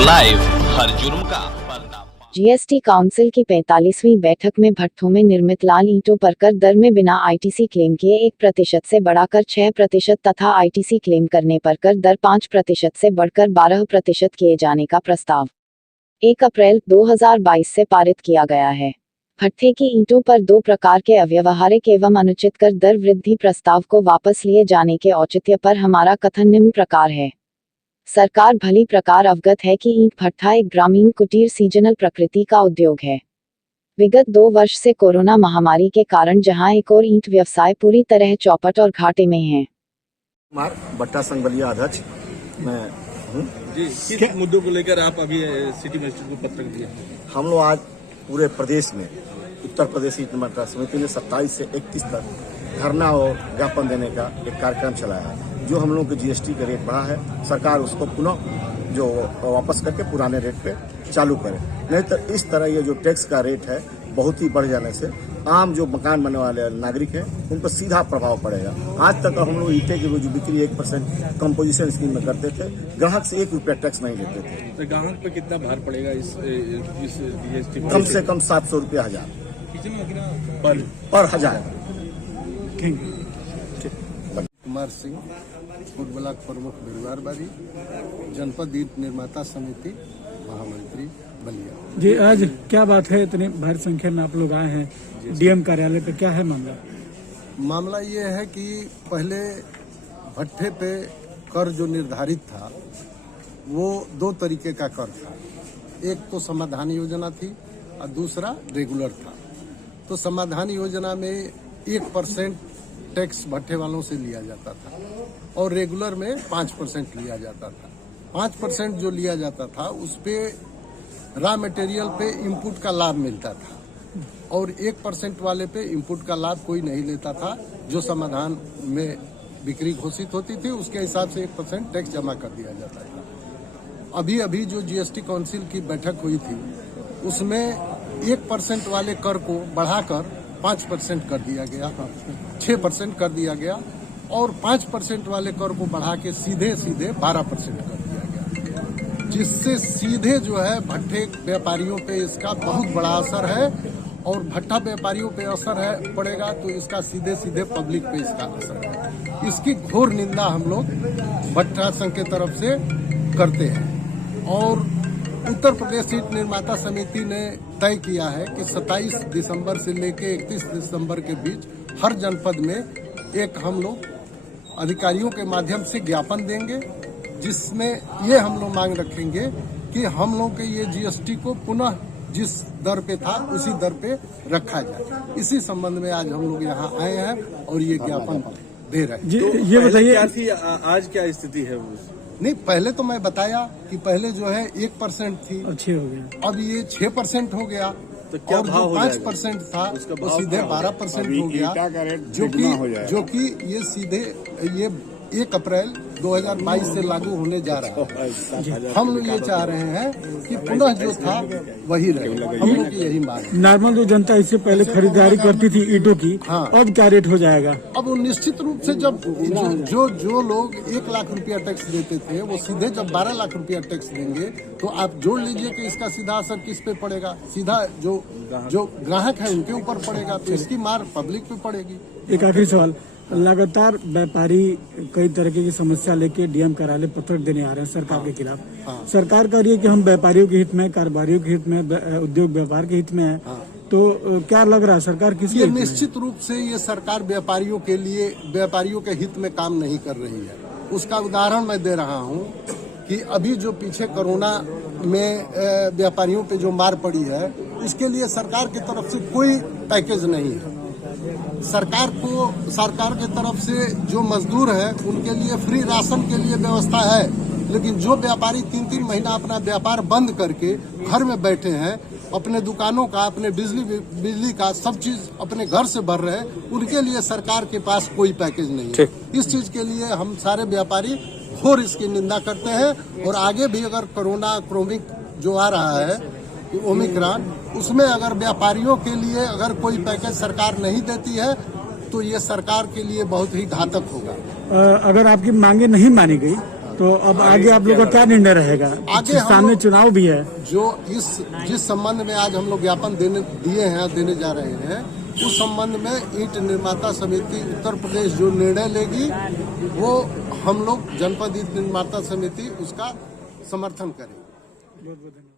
Live, हर जुर्म का पर्दाफाश। जीएसटी काउंसिल की 45वीं बैठक में भट्ठों में निर्मित लाल ईंटों पर कर दर में बिना आईटीसी क्लेम किए 1% से बढ़ाकर 6% तथा आईटीसी क्लेम करने पर कर दर 5% से बढ़कर 12% किए जाने का प्रस्ताव 1 अप्रैल 2022 से पारित किया गया है। भट्ठे की ईंटों पर 2 प्रकार के अव्यवहारिक एवं अनुचित कर दर वृद्धि प्रस्ताव को वापस लिए जाने के औचित्य पर हमारा कथन निम्न प्रकार है। सरकार भली प्रकार अवगत है कि ईंट भट्ठा एक ग्रामीण कुटीर सीजनल प्रकृति का उद्योग है। विगत 2 वर्ष से कोरोना महामारी के कारण जहां एक और ईंट व्यवसाय पूरी तरह चौपट और घाटे में है। कुमार भट्टा संघ बलिया अध्यक्ष मैं हूँ जी। किस मुद्दों को लेकर आप अभी सिटी मजिस्ट्रेट को पत्र दिया? हम लोग आज पूरे प्रदेश में उत्तर प्रदेश ईंट भट्टा समिति ने 27 से 31 तक धरना और ज्ञापन देने का एक कार्यक्रम चलाया है। जो हम लोगों के जीएसटी का रेट बढ़ा है, सरकार उसको पुनः जो वापस करके पुराने रेट पे चालू करे। नहीं तो इस तरह ये जो टैक्स का रेट है बहुत ही बढ़ जाने से आम जो मकान बनने वाले नागरिक हैं उन पर सीधा प्रभाव पड़ेगा। आज तक हम लोग ईंटे की जो बिक्री 1% कंपोजिशन स्कीम में करते थे, ग्राहक से 1 रुपया टैक्स नहीं लेते थे। तो ग्राहक पे कितना भार पड़ेगा इस जीएसटी? कम से कम 700 रुपया हजार पर हजार। कुमार सिंह, फूड ब्लॉक प्रमुख बिरवारबाड़ी, जनपद ईंट निर्माता समिति महामंत्री बलिया। जी, आज क्या बात है, इतनी भारी संख्या में आप लोग आए हैं डीएम कार्यालय पे, क्या है मामला? मामला ये है कि पहले भट्ठे पे कर जो निर्धारित था वो 2 तरीके का कर था। एक तो समाधान योजना थी और दूसरा रेगुलर था। तो समाधान योजना में 1% टैक्स भट्ठे वालों से लिया जाता था और रेगुलर में 5% लिया जाता था। 5% जो लिया जाता था उस पे रॉ मटेरियल पे इनपुट का लाभ मिलता था और 1% वाले पे इनपुट का लाभ कोई नहीं लेता था। जो समाधान में बिक्री घोषित होती थी उसके हिसाब से 1% टैक्स जमा कर दिया जाता था। अभी जो जीएसटी काउंसिल की बैठक हुई थी उसमें 1% वाले कर को बढ़ाकर 5% कर दिया गया, 6% कर दिया गया और 5% वाले कर को बढ़ा के सीधे 12% कर दिया गया, जिससे सीधे जो है भट्ठे व्यापारियों पे इसका बहुत बड़ा असर है और भट्ठा व्यापारियों पे असर है पड़ेगा तो इसका सीधे पब्लिक पे इसका असर है। इसकी घोर निंदा हम लोग भट्ठा संघ के तरफ से करते हैं और उत्तर प्रदेश ईंट निर्माता समिति ने तय किया है कि 27 दिसंबर से लेकर 31 दिसंबर के बीच हर जनपद में एक हम लोग अधिकारियों के माध्यम से ज्ञापन देंगे, जिसमें ये हम लोग मांग रखेंगे कि हम लोग के ये जीएसटी को पुनः जिस दर पे था उसी दर पे रखा जाए। इसी संबंध में आज हम लोग यहाँ आए हैं और ये ज्ञापन दे रहे हैं। तो ये बताइए क्या थी, आज क्या स्थिति है? नहीं, पहले तो मैं बताया कि पहले जो है 1% थी, अच्छी हो गया, अब ये 6% हो गया। तो क्या और जो 5% था वो सीधे 12% हो गया, जो कि ये सीधे ये 1 अप्रैल 2022 से लागू होने जा रहा है। हम लोग ये चाह रहे हैं कि पुनः जो था वही रहे। हम लोग की यही मांग है। नॉर्मल जो जनता इससे पहले खरीदारी करती थी ईंटों की, हाँ, अब क्या रेट हो जाएगा? अब वो निश्चित रूप से जब जो लोग 1 लाख रुपया टैक्स देते थे वो सीधे जब 12 लाख रुपया टैक्स देंगे तो आप जोड़ लीजिए कि इसका सीधा असर किस पे पड़ेगा? सीधा जो ग्राहक है उनके ऊपर पड़ेगा, तो इसकी मार पब्लिक पे पड़ेगी। एक आखिरी सवाल, लगातार व्यापारी कई तरह की समस्या लेके डीएम कार्यालय पत्र देने आ रहे हैं सरकार के खिलाफ। हाँ। सरकार कह रही है कि हम व्यापारियों के हित में, कारोबारियों के हित में, उद्योग व्यापार के हित में है। हाँ। तो क्या लग रहा है सरकार किस ये निश्चित रूप से ये सरकार व्यापारियों के लिए, व्यापारियों के हित में काम नहीं कर रही है। उसका उदाहरण मैं दे रहा हूँ कि अभी जो पीछे कोरोना में व्यापारियों पे जो मार पड़ी है इसके लिए सरकार की तरफ से कोई पैकेज नहीं है। सरकार के तरफ से जो मजदूर है उनके लिए फ्री राशन के लिए व्यवस्था है, लेकिन जो व्यापारी 3-3 महीना अपना व्यापार बंद करके घर में बैठे हैं, अपने दुकानों का, अपने बिजली का सब चीज अपने घर से भर रहे हैं, उनके लिए सरकार के पास कोई पैकेज नहीं है। इस चीज के लिए हम सारे व्यापारी घोर इसकी निंदा करते हैं और आगे भी अगर कोरोना क्रोमिक जो आ रहा है ओमिक्रॉन, उसमें अगर व्यापारियों के लिए अगर कोई पैकेज सरकार नहीं देती है तो ये सरकार के लिए बहुत ही घातक होगा। अगर आपकी मांगे नहीं मानी गई तो अब आगे आप लोग का क्या निर्णय रहेगा? आगे हम सामने लोग- चुनाव भी है। जो जिस संबंध में आज हम लोग ज्ञापन देने जा रहे हैं, उस संबंध में ईंट निर्माता समिति उत्तर प्रदेश जो निर्णय लेगी वो हम लोग जनपद ईंट निर्माता समिति उसका समर्थन करेंगे। बहुत बहुत धन्यवाद।